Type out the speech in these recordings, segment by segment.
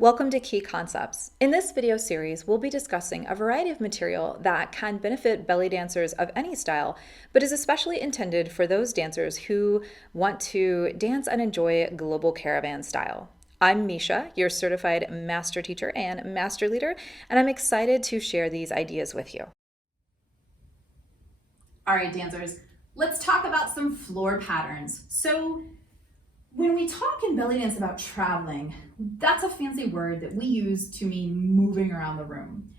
Welcome to Key Concepts. In this video series, we'll be discussing a variety of material that can benefit belly dancers of any style, but is especially intended for those dancers who want to dance and enjoy global caravan style. I'm Misha, your certified master teacher and master leader, and I'm excited to share these ideas with you. All right, dancers, let's talk about some floor patterns. So when we talk in belly dance about traveling, that's a fancy word that we use to mean moving around the room.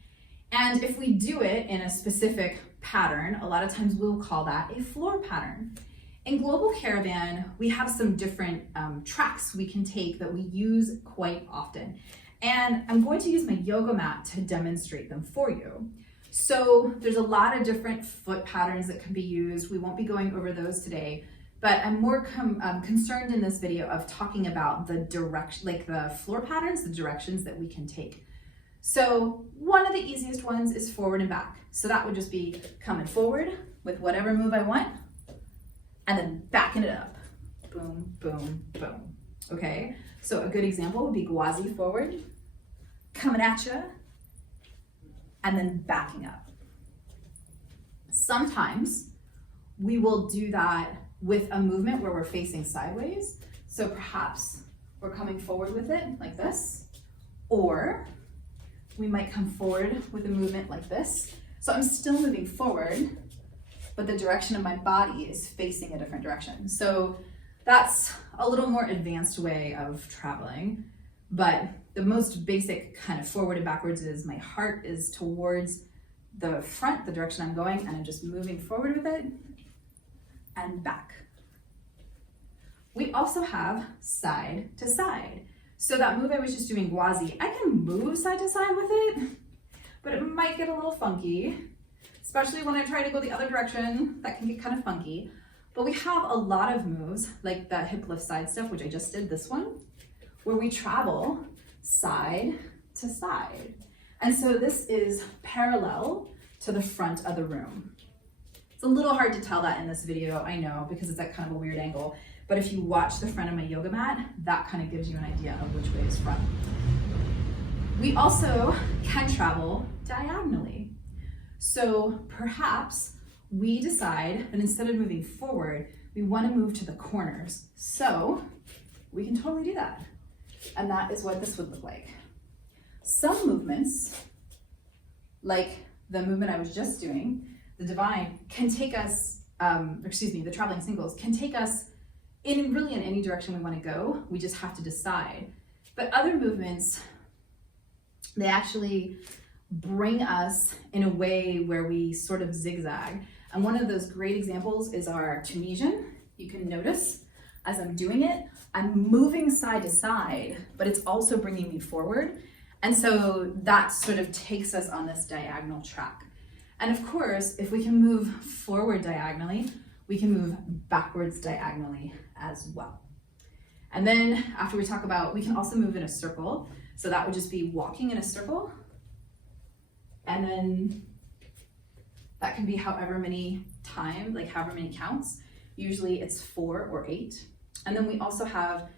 And if we do it in a specific pattern, a lot of times we'll call that a floor pattern. In Global Caravan, we have some different tracks we can take that we use quite often. And I'm going to use my yoga mat to demonstrate them for you. So there's a lot of different foot patterns that can be used. We won't be going over those today. But I'm more concerned in this video of talking about the direction, like the floor patterns, the directions that we can take. So one of the easiest ones is forward and back. So that would just be coming forward with whatever move I want, and then backing it up. Boom, boom, boom. Okay, so a good example would be gwazi forward, coming at you, and then backing up. Sometimes we will do that with a movement where we're facing sideways. So perhaps we're coming forward with it like this, or we might come forward with a movement like this. So I'm still moving forward, but the direction of my body is facing a different direction. So that's a little more advanced way of traveling, but the most basic kind of forward and backwards is my heart is towards the front, the direction I'm going, and I'm just moving forward with it and back. We also have side to side. So that move I was just doing, gwazi, I can move side to side with it, but it might get a little funky, especially when I try to go the other direction. That can get kind of funky. But we have a lot of moves, like the hip lift side stuff, which I just did, this one, where we travel side to side. And so this is parallel to the front of the room. It's a little hard to tell that in this video, I know, because it's at kind of a weird angle. But if you watch the front of my yoga mat, that kind of gives you an idea of which way is front. We also can travel diagonally. So perhaps we decide that instead of moving forward, we want to move to the corners. So we can totally do that. And that is what this would look like. Some movements, like the movement I was just doing, the divine, can take us, the traveling singles can take us in any direction we want to go. We just have to decide. But other movements, they actually bring us in a way where we sort of zigzag. And one of those great examples is our Tunisian. You can notice as I'm doing it, I'm moving side to side, but it's also bringing me forward. And so that sort of takes us on this diagonal track. And of course, if we can move forward diagonally, we can move backwards diagonally as well. And then after we talk about, we can also move in a circle. So that would just be walking in a circle. And then that can be however many times, like however many counts. Usually it's 4 or 8. And then we also have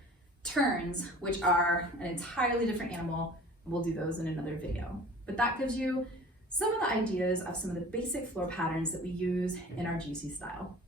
turns, which are an entirely different animal. We'll do those in another video. But that gives you some of the ideas of some of the basic floor patterns that we use in our GC style.